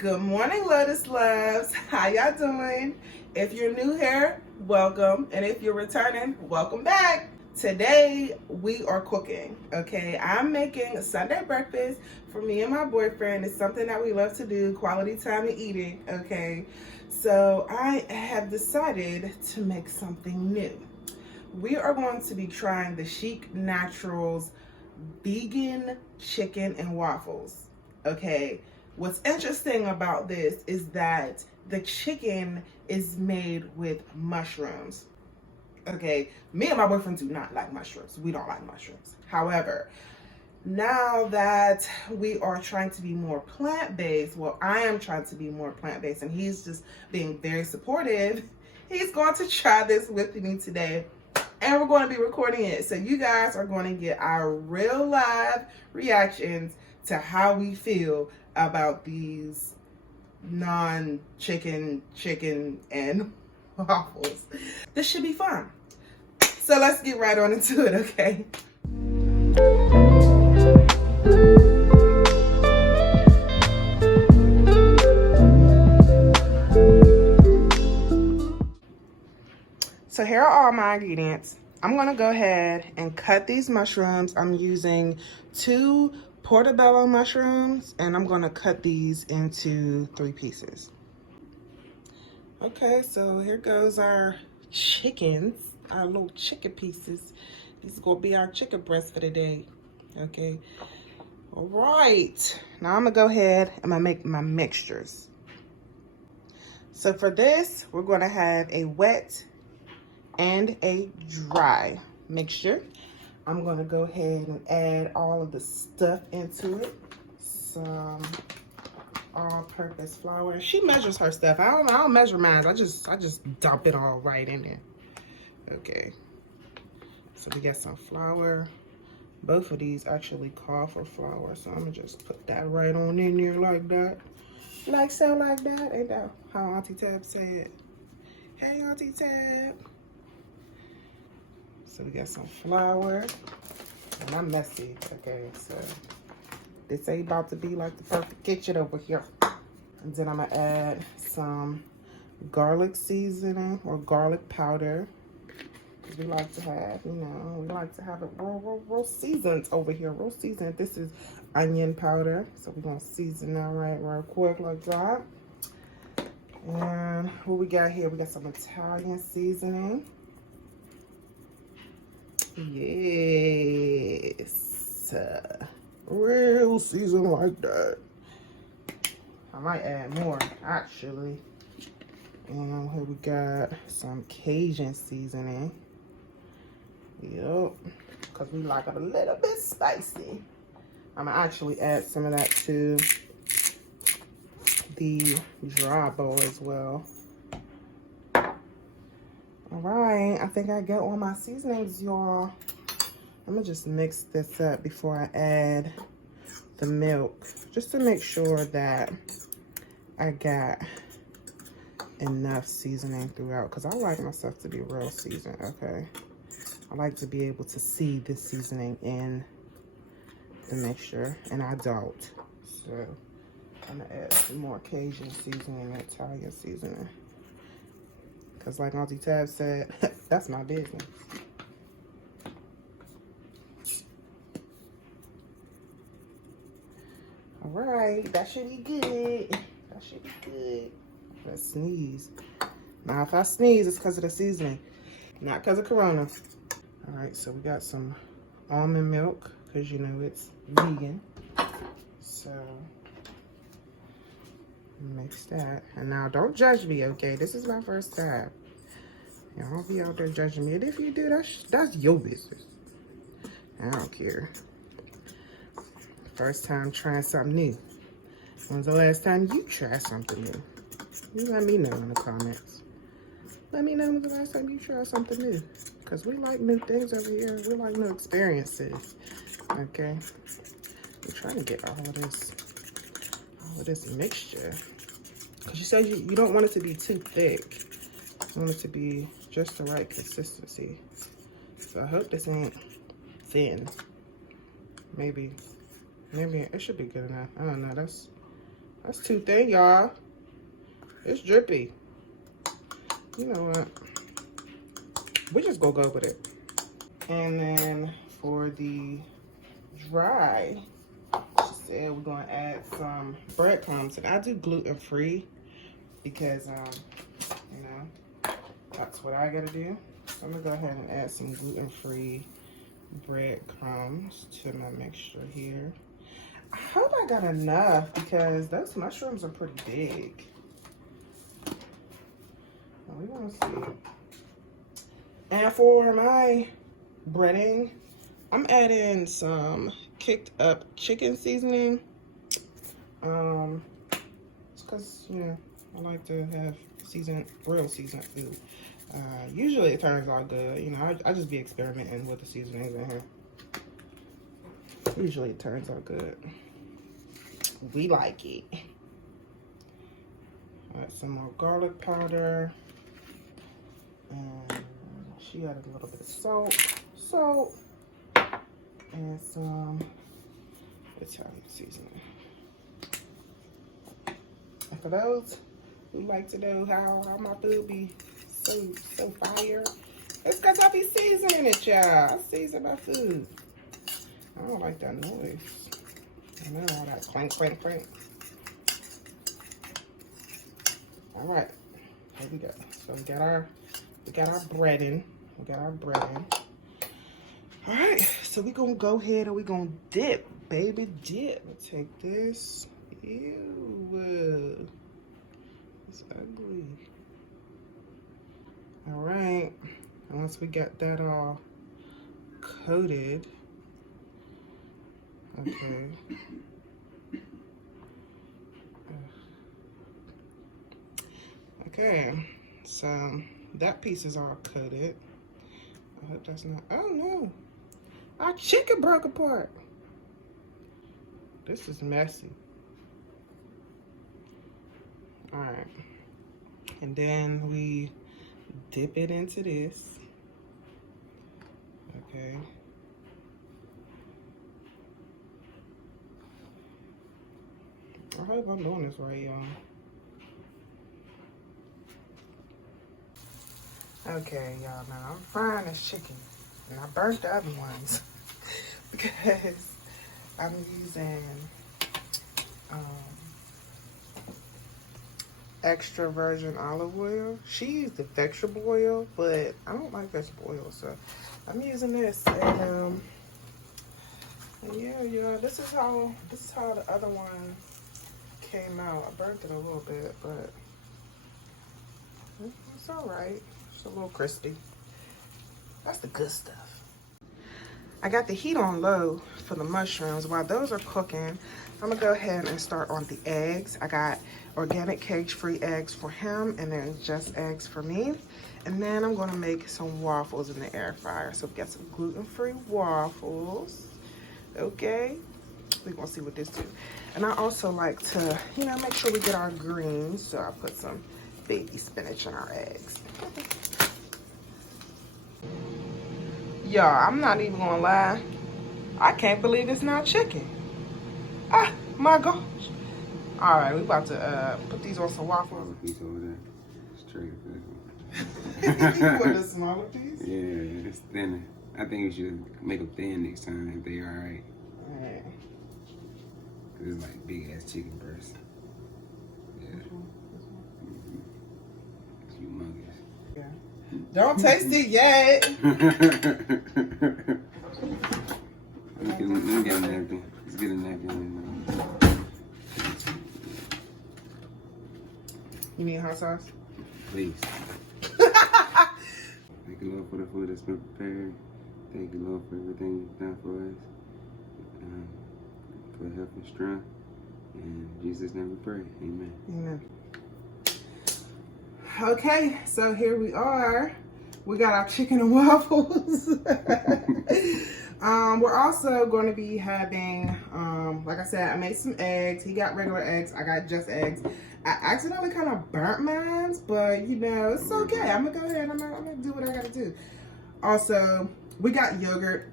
Good morning, Lotus Loves. How y'all doing? If you're new here, welcome. And if you're returning, welcome back. Today, we are cooking, okay? I'm making a Sunday breakfast for me and my boyfriend. It's something that we love to do, quality time and eating, okay? So I have decided to make something new. We are going to be trying TheChicNatural's vegan chicken and waffles, okay? What's interesting about this is that the chicken is made with mushrooms. Okay, me and my boyfriend do not like mushrooms. We don't like mushrooms. However, now that we are trying to be more plant-based, well, I am trying to be more plant-based, and he's just being very supportive. He's going to try this with me today, and we're going to be recording it. So you guys are going to get our real live reactions to how we feel about these non-chicken and waffles. This should be fun. So let's get right on into it, okay? So here are all my ingredients. I'm gonna go ahead and cut these mushrooms. I'm using 2 portobello mushrooms, and I'm gonna cut these into 3 pieces. Okay, so here goes our chickens, our little chicken pieces. These are gonna be our chicken breast for the day, okay? All right, now I'm gonna go ahead and I'm gonna make my mixtures. So for this, we're gonna have a wet and a dry mixture. I'm gonna go ahead and add all of the stuff into it. Some all-purpose flour. She measures her stuff. I don't measure mine. I just dump it all right in there. Okay. So we got some flour. Both of these actually call for flour, so I'm gonna just put that right on in there like that. Like so, like that. Ain't that how Auntie Tab said? Hey, Auntie Tab. So we got some flour, and I'm messy, okay, so this ain't about to be like the perfect kitchen over here. And then I'm gonna add some garlic seasoning or garlic powder, because we like to have, you know, we like to have it real seasoned over here, real seasoned. This is onion powder, so we're gonna season that right quick like that. And what we got here, we got some Italian seasoning. Yes, real season like that. I might add more actually. And here we got some Cajun seasoning. Yep, because we like it a little bit spicy. I'm gonna actually add some of that to the dry bowl as well. All right, I think I got all my seasonings, y'all. I'm gonna just mix this up before I add the milk, just to make sure that I got enough seasoning throughout, because I like my stuff to be real seasoned, okay? I like to be able to see the seasoning in the mixture, and I don't. So I'm gonna add some more Cajun seasoning and Italian seasoning. Because like Auntie Tab said, that's my business. All right, that should be good. That should be good. Let's sneeze. Now, if I sneeze, it's because of the seasoning, not because of Corona. All right, so we got some almond milk, because you know it's vegan. So mix that. And now don't judge me, okay? This is my first time. Y'all don't be out there judging me. And if you do, that's your business. I don't care. First time trying something new. When's the last time you tried something new? You let me know in the comments. Let me know when's the last time you tried something new. Because we like new things over here. We like new experiences. Okay? I'm trying to get all of this mixture. Because you said you don't want it to be too thick. You want it to be just the right consistency. So I hope this ain't thin. Maybe it should be good enough. I don't know. That's too thin, y'all. It's drippy. You know what? We just gonna go with it. And then for the dry, she said we're gonna add some breadcrumbs. And I do gluten-free because, you know, that's what I gotta do. So I'm gonna go ahead and add some gluten-free breadcrumbs to my mixture here. I hope I got enough because those mushrooms are pretty big. We're gonna see. And for my breading, I'm adding some kicked up chicken seasoning. It's because, you know, I like to have real seasoned food. Usually it turns out good. You know, I just be experimenting with the seasonings in here. Usually it turns out good. We like it. Add some more garlic powder. And she added a little bit of salt, and some Italian seasoning. And for those who like to know how my food be so fire, it's because I be seasoning it, y'all. I season my food. I don't like that noise. I know all that clank, clank, clank. All right, here we go. So we got our breading. All right, so we gonna go ahead and we gonna dip, baby, dip. Let's take this. Ew, it's ugly. All right, and once we got that all coated, okay. Okay, so that piece is all coated. I hope that's not, oh no, our chicken broke apart. This is messy. All right, and then we dip it into this. Okay. I hope I'm doing this right, y'all. Okay, y'all, now I'm frying this chicken, and I burnt the other ones because I'm using extra virgin olive oil. She used the vegetable oil, but I don't like vegetable oil, so I'm using this. And yeah, this is how the other one came out. I burnt it a little bit, but it's all right. It's a little crispy. That's the good stuff. I got the heat on low for the mushrooms. While those are cooking, I'm gonna go ahead and start on the eggs. I got organic cage-free eggs for him, and then just eggs for me. And then I'm gonna make some waffles in the air fryer. So we got some gluten-free waffles. Okay, we're gonna see what this do. And I also like to, you know, make sure we get our greens. So I put some baby spinach in our eggs. Y'all, I'm not even gonna lie. I can't believe it's not chicken. Ah, my gosh. All right, we about to put these on some waffles. Piece over there. Straight You want a smaller piece? Yeah, it's thinner. I think we should make them thin next time if they alright. Alright. Cause it's like big ass chicken breast. Yeah. It's humongous. Yeah. Don't taste it yet. Let me get a napkin. Let's get a napkin. You need hot sauce? Please. Thank you, Lord, for the food that's been prepared. Thank you, Lord, for everything you've done for us. For health and strength. And in Jesus' name we pray. Amen. Amen. Okay, so here we are. We got our chicken and waffles. We're also going to be having, like I said, I made some eggs. He got regular eggs. I got just eggs. I accidentally kind of burnt mine, but you know, it's okay. I'm gonna go ahead. I'm gonna do what I gotta do. Also, we got yogurt,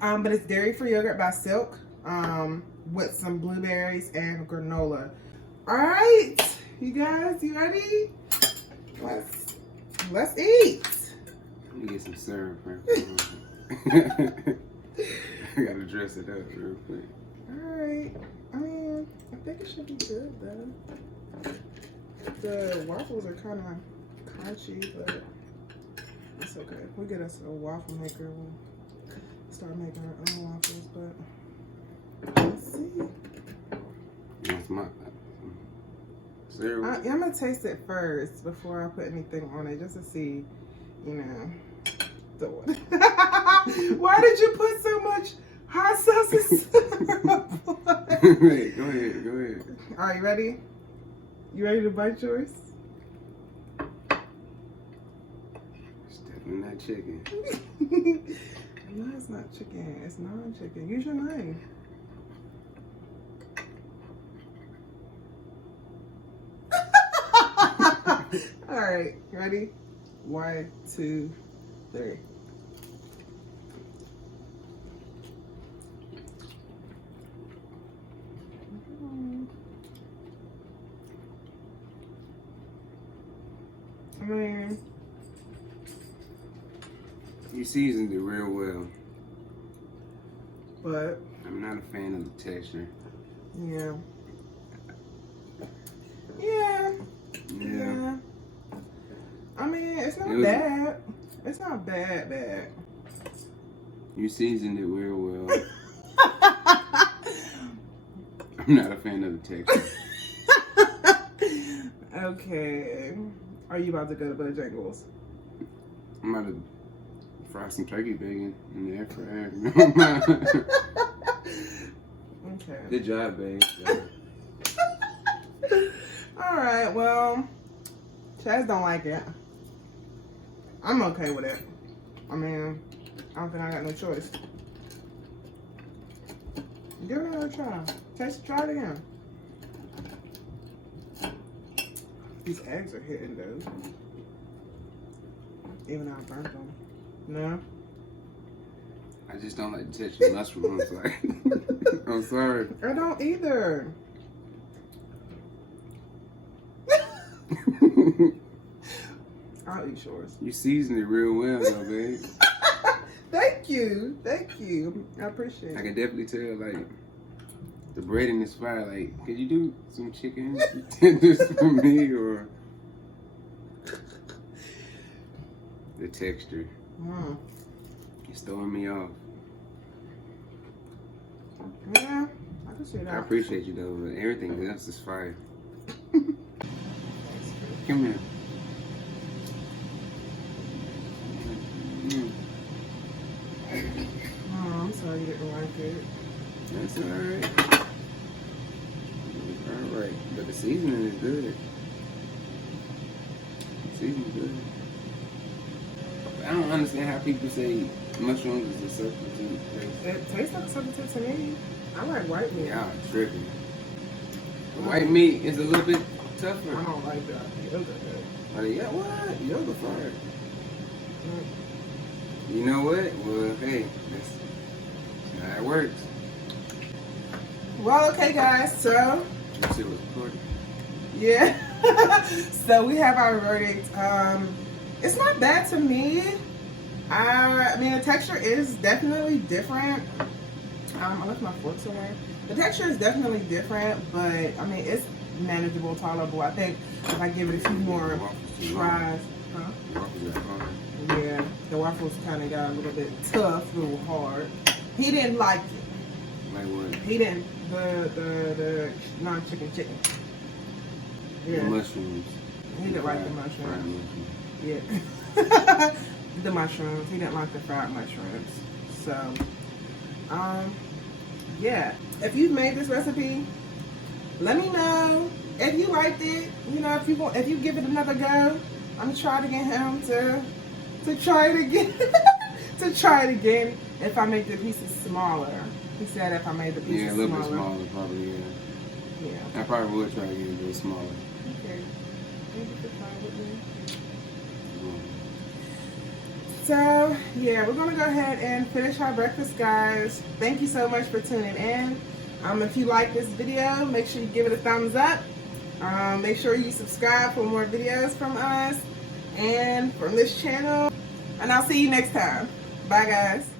but it's dairy-free yogurt by Silk, with some blueberries and granola. All right, you guys, you ready? Let's eat. Let me get some syrup first. I gotta dress it up real quick. All right. I mean, I think it should be good though. The waffles are kind of crunchy, but it's okay. We'll get us a waffle maker. We'll start making our own waffles, but let's see. That's my syrup. I'm gonna taste it first before I put anything on it, just to see, you know. Why did you put so much hot sauce and syrup? Wait, go ahead. All right, you ready? You ready to bite yours? It's definitely not chicken. No, it's not chicken. It's non-chicken. Use your knife. All right, ready? 1, 2, 3. I mean, You seasoned it real well. but I'm not a fan of the texture. yeah. I mean, it's not bad. It's not bad. You seasoned it real well. I'm not a fan of the texture. Okay. Are you about to go to Bojangles? I'm about to fry some turkey bacon in the air fryer. Okay. Good job, babe. All right. Well, Chaz don't like it. I'm okay with it. I mean, I don't think I got no choice. Give it another try. Try it again. These eggs are hitting though. Even though I burnt them. No? I just don't like the texture of mushrooms. Like, I'm sorry. I don't either. I'll eat yours. You seasoned it real well, though, babe. Thank you. I appreciate it. I can definitely tell, like, the breading is fire. Like, could you do some chicken tenders for me, or the texture? It's throwing me off. Yeah, I can see that. I appreciate you, though, but everything else is fire. Come here. Oh, I'm sorry you didn't like it. That's alright. Alright. But the seasoning is good. The seasoning's good. I don't understand how people say mushrooms is a substitute. It tastes like a substitute to me. I like white meat. Y'all tripping. The white meat is a little bit tougher. I don't like that. Yoga good. Yeah, what? Yoga fire. You know what? Well, hey, that's how it works. Well, okay, guys. So, Let's see what's recording. yeah. So we have our verdict. It's not bad to me. I mean, the texture is definitely different. I left my fork somewhere. The texture is definitely different, but I mean, it's manageable, tolerable. I think if I give it a few more tries, yeah, the waffles kind of got a little bit tough, a little hard. He didn't like it. Like what? He didn't. The non-chicken chicken. Yeah. The mushrooms. He didn't like the mushrooms. Yeah. The mushrooms. He didn't like the fried mushrooms. So, yeah. If you've made this recipe, let me know. If you liked it, you know, if you give it another go, I'm gonna try to get him to try it again. To try it again if I make the pieces smaller. He said if I made the pieces smaller. Yeah, a little bit smaller probably, yeah. Yeah. I probably would try to get it a little smaller. Okay. Thank you for trying with me. Mm. So, yeah, we're going to go ahead and finish our breakfast, guys. Thank you so much for tuning in. If you like this video, make sure you give it a thumbs up. Make sure you subscribe for more videos from us and from this channel. And I'll see you next time. Bye, guys.